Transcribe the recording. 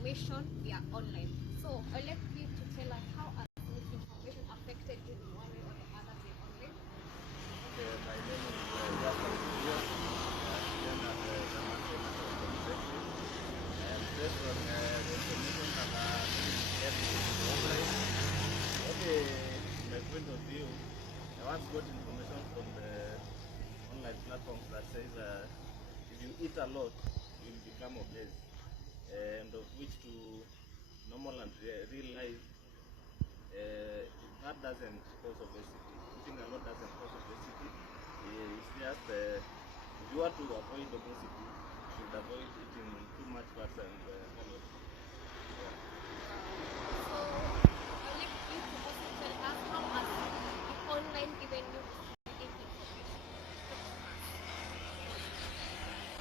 information via online. So I'd like you to tell us how has misinformation affected you in one way or the other in online? Okay, my name is Jacob Julius, student at the Damascus National Polytechnic. And based on the information that I get online, okay, in my point of view, I once got information from the online platforms that says if you eat a lot, you will become obese, and of which to normal and real life, that doesn't cause obesity. Eating a lot doesn't cause obesity. It's just if you want to avoid obesity, you should avoid eating too much fats and calories.